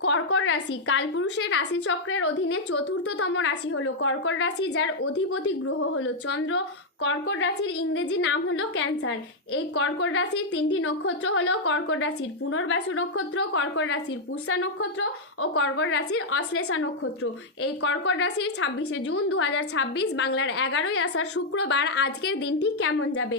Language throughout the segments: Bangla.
কর্কট রাশি কালপুরুষের রাশিচক্রের অধীনে চতুর্থতম রাশি হলো কর্কট রাশি, যার অধিপতি গ্রহ হলো চন্দ্র। কর্কট রাশির ইংরেজি নাম হলো ক্যান্সার। এই কর্কট রাশির তিনটি নক্ষত্র হলো কর্কট রাশির পুনর্বাসু নক্ষত্র, কর্কট রাশির পুষ্যা নক্ষত্র ও কর্কট রাশির অশ্লেষা নক্ষত্র। এই কর্কট রাশির 26শে জুন 2026 বাংলার 11ই আষাঢ় শুক্রবার আজকের দিনটি কেমন যাবে।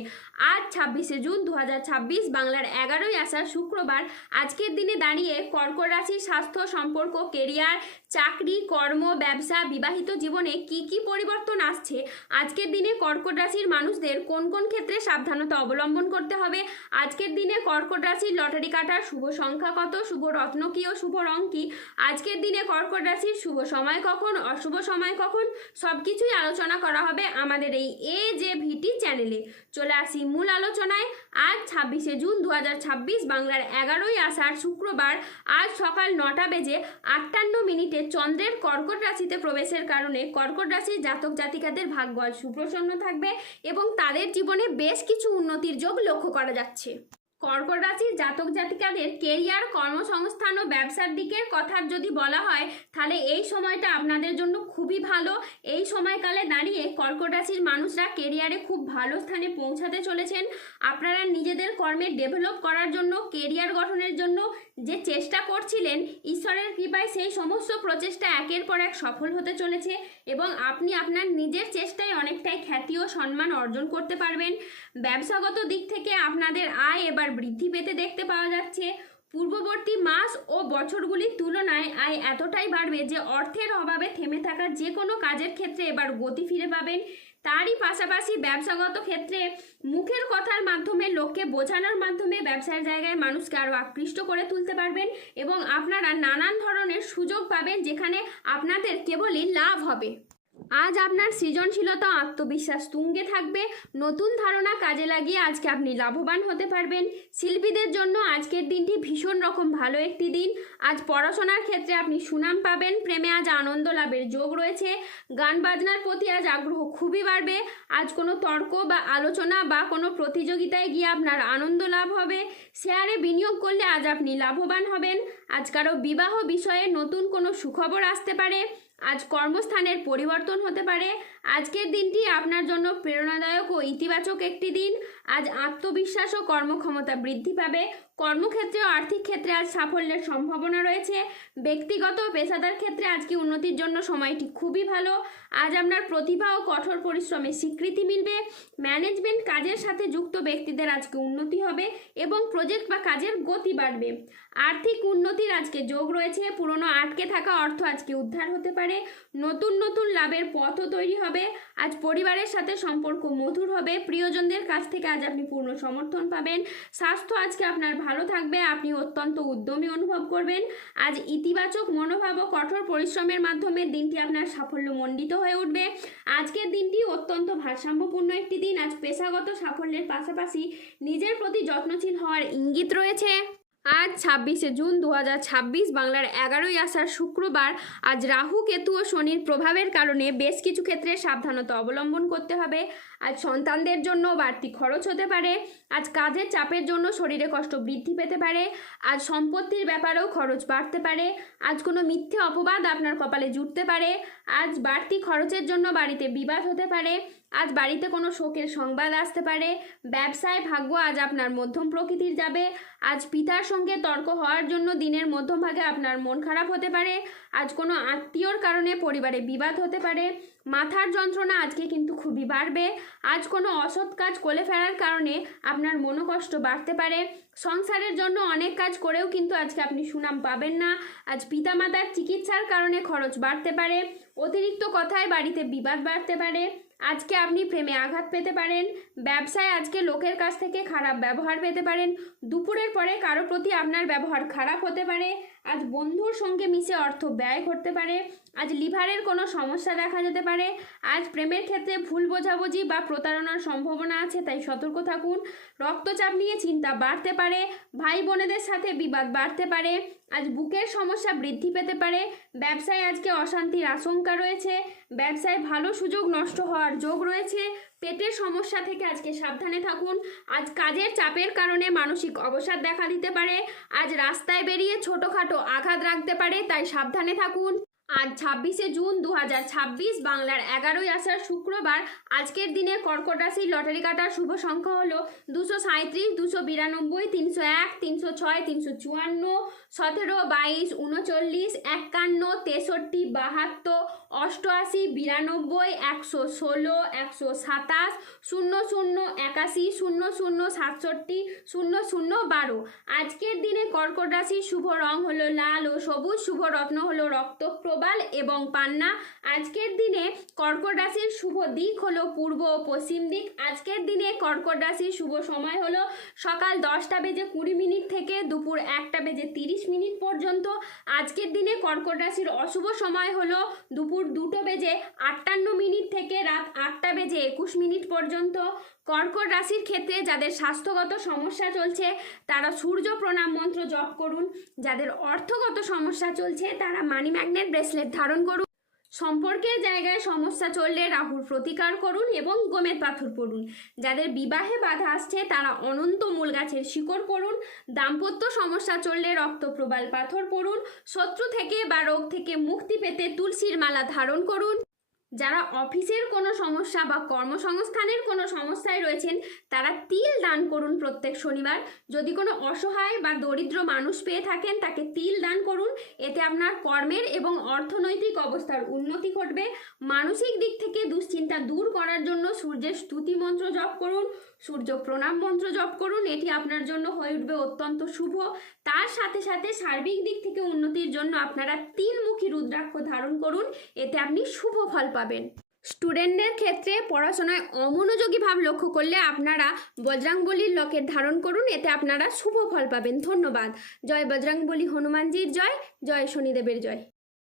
আজ 26শে জুন 2026 বাংলার 11ই আষাঢ় শুক্রবার আজকের দিনে দাঁড়িয়ে কর্কট রাশির স্বাস্থ্য, সম্পর্ক, কেরিয়ার, চাকরি, কর্ম, ব্যবসা, বিবাহিত জীবনে কি কি পরিবর্তন আসছে, আজকের দিনে কর্কট রাশির মানুষদের কোন কোন ক্ষেত্রে সাবধানতা অবলম্বন করতে হবে, আজকের দিনে কর্কট রাশির লটারি কাটার শুভ সংখ্যা কত, শুভ রত্ন কি ও শুভ রং কি, আজকের দিনে কর্কট রাশির শুভ সময় কখন, অশুভ সময় কখন, সবকিছুই আলোচনা করা হবে আমাদের এই AJVT চ্যানেলে। চলে আসি মূল আলোচনায়। আজ 26শে জুন 2026 বাংলার 11ই আষাঢ় শুক্রবার আজ সকাল 9টা বেজে 58 চন্দ্রের কর্কট রাশিতে প্রবেশের কারণে কর্কট রাশির জাতক জাতিকাদের ভাগ্য আজ সুপ্রসন্ন থাকবে এবং তাদের জীবনে বেশ কিছু উন্নতির যোগ লক্ষ্য করা যাচ্ছে। কর্কট রাশির জাতক জাতিকাদের কেরিয়ার, কর্মসংস্থান ও ব্যবসার দিকের কথা যদি বলা হয় তাহলে এই সময়টা আপনাদের জন্য খুবই ভালো। এই সময়কালে দাঁড়িয়ে কর্কট রাশির মানুষরা কেরিয়ারে খুব ভালো স্থানে পৌঁছাতে চলেছেন। আপনারা নিজেদের কর্মে ডেভেলপ করার জন্য, কেরিয়ার গঠনের জন্য যে চেষ্টা করছিলেন, ঈশ্বরের কৃপায় সেই সমস্ত প্রচেষ্টা একের পর এক সফল হতে চলেছে এবং আপনি আপনার নিজের চেষ্টায় অনেকটাই খ্যাতি ও সম্মান অর্জন করতে পারবেন। ব্যবসাগত দিক থেকে আপনাদের আয় এবার বৃদ্ধি পেতে দেখতে পাওয়া যাচ্ছে। পূর্ববর্তী মাস ও বছরগুলির তুলনায় আয় এতটাই বাড়বে যে অর্থের অভাবে থেমে থাকা যে কোনো কাজের ক্ষেত্রে এবার গতি ফিরে পাবেন। তারই পাশাপাশি ব্যবসাগত ক্ষেত্রে মুখের কথার মাধ্যমে, লোককে বোঝানোর মাধ্যমে ব্যবসার জায়গায় মানুষকে আরও আকৃষ্ট করে তুলতে পারবেন এবং আপনারা নানান ধরনের সুযোগ পাবেন যেখানে আপনাদের কেবলই লাভ হবে। আজ আপনার সৃজনশীলতা, আত্মবিশ্বাস তুঙ্গে থাকবে। নতুন ধারণা কাজে লাগিয়ে আজকে আপনি লাভবান হতে পারবেন। শিল্পীদের জন্য আজকের দিনটি ভীষণ রকম ভালো একটি দিন। আজ পড়াশোনার ক্ষেত্রে আপনি সুনাম পাবেন। প্রেমে আজ আনন্দ লাভের যোগ রয়েছে। গান বাজনার প্রতি আজ আগ্রহ খুবই বাড়বে। আজ কোনো তর্ক বা আলোচনা বা কোনো প্রতিযোগিতায় গিয়ে আপনার আনন্দ লাভ হবে। শেয়ারে বিনিয়োগ করলে আজ আপনি লাভবান হবেন। আজ কারো বিবাহ বিষয়ে নতুন কোনো সুখবর আসতে পারে। আজ কর্মস্থানের পরিবর্তন হতে পারে। আজকের দিনটি আপনার জন্য প্রেরণাদায়ক ও ইতিবাচক একটি দিন। আজ আত্মবিশ্বাস ও কর্মক্ষমতা বৃদ্ধি পাবে। কর্মক্ষেত্রে ও আর্থিক ক্ষেত্রে আজ সাফল্যের সম্ভাবনা রয়েছে। ব্যক্তিগত ও পেশাদার ক্ষেত্রে আজকে উন্নতির জন্য সময়টি খুবই ভালো। আজ আপনার প্রতিভা ও কঠোর পরিশ্রমের স্বীকৃতি মিলবে। ম্যানেজমেন্ট কাজের সাথে যুক্ত ব্যক্তিদের আজকে উন্নতি হবে এবং প্রজেক্ট বা কাজের গতি বাড়বে। আর্থিক উন্নতির আজকে যোগ রয়েছে। পুরনো আটকে থাকা অর্থ আজকে উদ্ধার হতে পারে। নতুন নতুন লাভের পথও তৈরি হবে। আজ পরিবারের সাথে সম্পর্ক মধুর হবে। প্রিয়জনদের কাছ থেকে আজ আপনি পূর্ণ সমর্থন পাবেন। স্বাস্থ্য আজকে আপনার ভালো থাকবে। আপনি অত্যন্ত উদ্যমী অনুভব করবেন। আজ ইতিবাচক মনোভাব ও কঠোর পরিশ্রমের মাধ্যমে দিনটি আপনার সাফল্যমণ্ডিত হয়ে উঠবে। আজকের দিনটি অত্যন্ত ভারসাম্যপূর্ণ একটি দিন। আজ পেশাগত সাফল্যের পাশাপাশি নিজের প্রতি যত্নশীল হওয়ার ইঙ্গিত রয়েছে। আজ 26শে জুন 2026 বাংলার 11ই আষাঢ় শুক্রবার আজ রাহু, কেতু ও শনির প্রভাবের কারণে বেশ কিছু ক্ষেত্রে সাবধানতা অবলম্বন করতে হবে। আজ সন্তানদের জন্য বাড়তি খরচ হতে পারে। আজ কাজের চাপের জন্য শরীরে কষ্ট বৃদ্ধি পেতে পারে। আজ সম্পত্তির ব্যাপারেও খরচ বাড়তে পারে। আজ কোনো মিথ্যে অপবাদ আপনার কপালে জুটতে পারে। আজ বাড়তি খরচের জন্য বাড়িতে বিবাদ হতে পারে। আজ বাড়িতে কোনো শোকের সংবাদ আসতে পারে। ব্যবসায় ভাগ্য আজ আপনার মধ্যম প্রকৃতির যাবে। আজ পিতার সঙ্গে তর্ক হওয়ার জন্য দিনের মধ্যভাগে আপনার মন খারাপ হতে পারে। আজ কোনো আত্মীয়র কারণে পরিবারে বিবাদ হতে পারে। মাথার যন্ত্রণা আজকে কিন্তু খুবই বাড়বে। আজ কোনো অসৎ কাজ করে ফেলার কারণে আপনার মনোকষ্ট বাড়তে পারে। সংসারের জন্য অনেক কাজ করেও কিন্তু আজকে আপনি সুনাম পাবেন না। আজ পিতামাতার চিকিৎসার কারণে খরচ বাড়তে পারে। অতিরিক্ত কথায় বাড়িতে বিবাদ বাড়তে পারে। আজকে আপনি প্রেমে আঘাত পেতে পারেন। ব্যবসায় আজকে লোকের কাছ থেকে খারাপ ব্যবহার পেতে পারেন। দুপুরের পরে কারো প্রতি আপনার ব্যবহার খারাপ হতে পারে। আজ বন্ধুর সঙ্গে মিশে অর্থ ব্যয় করতে পারে। আজ লিভারের কোনো সমস্যা দেখা যেতে পারে। আজ প্রেমের ক্ষেত্রে ভুল বোঝাবুঝি বা প্রতারণার সম্ভাবনা আছে, তাই সতর্ক থাকুন। রক্তচাপ নিয়ে চিন্তা বাড়তে পারে। ভাই বোনেদের সাথে বিবাদ বাড়তে পারে। আজ বুকের সমস্যা বৃদ্ধি পেতে পারে। ব্যবসায় আজকে অশান্তির আশঙ্কা রয়েছে। ব্যবসায় ভালো সুযোগ নষ্ট হওয়ার যোগ রয়েছে। পেটের সমস্যা থেকে আজকে সাবধানে থাকুন। আজ কাজের চাপের কারণে মানসিক অবসাদ দেখা দিতে পারে। আজ রাস্তায় বেরিয়ে ছোটোখাটো আঘাত লাগতে পারে, তাই সাবধানে থাকুন। আজ 26শে জুন 2026, বাংলার 11ই আষাঢ়, শুক্রবার। আজকের দিনে কর্কট রাশির লটারি কাটার শুভ সংখ্যা হলো 237, 292, 301, 306, 354, 17, 22, 39, 51, 63, 72, 88, 92, 116, 127, 00, 81, 00, 67, 00, 12। আজকের দিনে কর্কট রাশির শুভ রং হলো লাল ও সবুজ, শুভ রত্ন হলো রক্তপ্রবাল এবং পান্না। আজকের দিনে কর্কট রাশির শুভ দিক হলো পূর্ব ও পশ্চিম দিক। আজকের দিনে কর্কট রাশির শুভ সময় হলো সকাল 10:20 থেকে দুপুর 1:30 পর্যন্ত। আজকের দিনে কর্কট রাশির অশুভ সময় হলো দুপুর 2:58 থেকে রাত 8:21 পর্যন্ত। কর্কট রাশির ক্ষেত্রে যাদের স্বাস্থ্যগত সমস্যা চলছে তারা সূর্য প্রণাম মন্ত্র জপ করুন। যাদের অর্থগত সমস্যা চলছে তারা মানি ম্যাগনেট ব্রেসলেট ধারণ করুন। সম্পর্কের জায়গায় সমস্যা চললে রাহুর প্রতিকার করুন এবং গোমেদ পাথর পড়ুন। যাদের বিবাহে বাধা আসছে তারা অনন্ত মূল গাছের শিকড় পড়ুন। দাম্পত্য সমস্যা চললে রক্তপ্রবাল পাথর পড়ুন। শত্রু থেকে বা রোগ থেকে মুক্তি পেতে তুলসীর মালা ধারণ করুন। যারা অফিসের কোনো সমস্যা বা কর্মসংস্থানের কোনো সমস্যায় রয়েছেন তারা তিল দান করুন প্রত্যেক শনিবার। যদি কোনো অসহায় বা দরিদ্র মানুষ পেয়ে থাকেন তাকে তিল দান করুন। এতে আপনার কর্মের এবং অর্থনৈতিক অবস্থার উন্নতি ঘটবে। মানসিক দিক থেকে দুশ্চিন্তা দূর করার জন্য সূর্যের স্তুতি মন্ত্র জপ করুন, সূর্য প্রণাম মন্ত্র জপ করুন। এটি আপনার জন্য হয়ে উঠবে অত্যন্ত শুভ। তার সাথে সাথে সার্বিক দিক থেকে উন্নতির জন্য আপনারা তিলমুখী রুদ্রাক্ষ ধারণ করুন, এতে আপনি শুভ ফল পাবেন। স্টুডেন্টদের ক্ষেত্রে পড়াশোনায় অমনোযোগী ভাব লক্ষ্য করলে আপনারা বজরংবলীর লকেট ধারণ করুন, এতে আপনারা শুভ ফল পাবেন। ধন্যবাদ। জয় বজরংবলী হনুমানজির জয়, জয় শনিদেবের জয়।